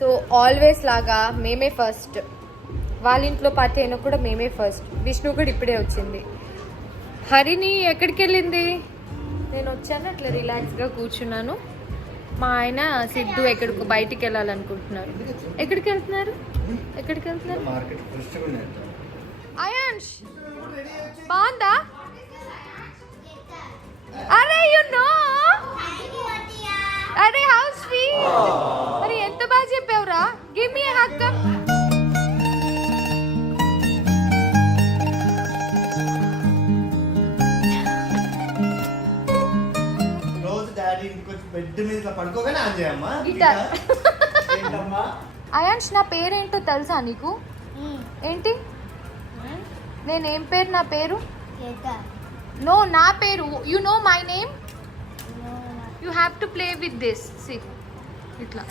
So always లాగా మేమే first. వాళ్ళ ఇంట్లో పార్టీ అయినా కూడా మేమే ఫస్ట్. విష్ణు కూడా ఇప్పుడే వచ్చింది. హరిని ఎక్కడికి వెళ్ళింది? నేను వచ్చాను, అట్లా రిలాక్స్గా కూర్చున్నాను. మా ఆయన సిద్ధు ఎక్కడికి బయటికి వెళ్ళాలనుకుంటున్నారు. ఎక్కడికి వెళ్తున్నారు? అయాన్ష్ బాగుందా? అరే యు నో, అరే హౌ స్వీట్. మరి ఎంత బాగా చెప్పావురా. Give me a hug. Ayansh నా పేరేంటో తెలుసా నీకు? ఏంటి నేనేం పేరు? నా పేరు నో, నా పేరు. You know my name. You have to play with this. See ఇట్లా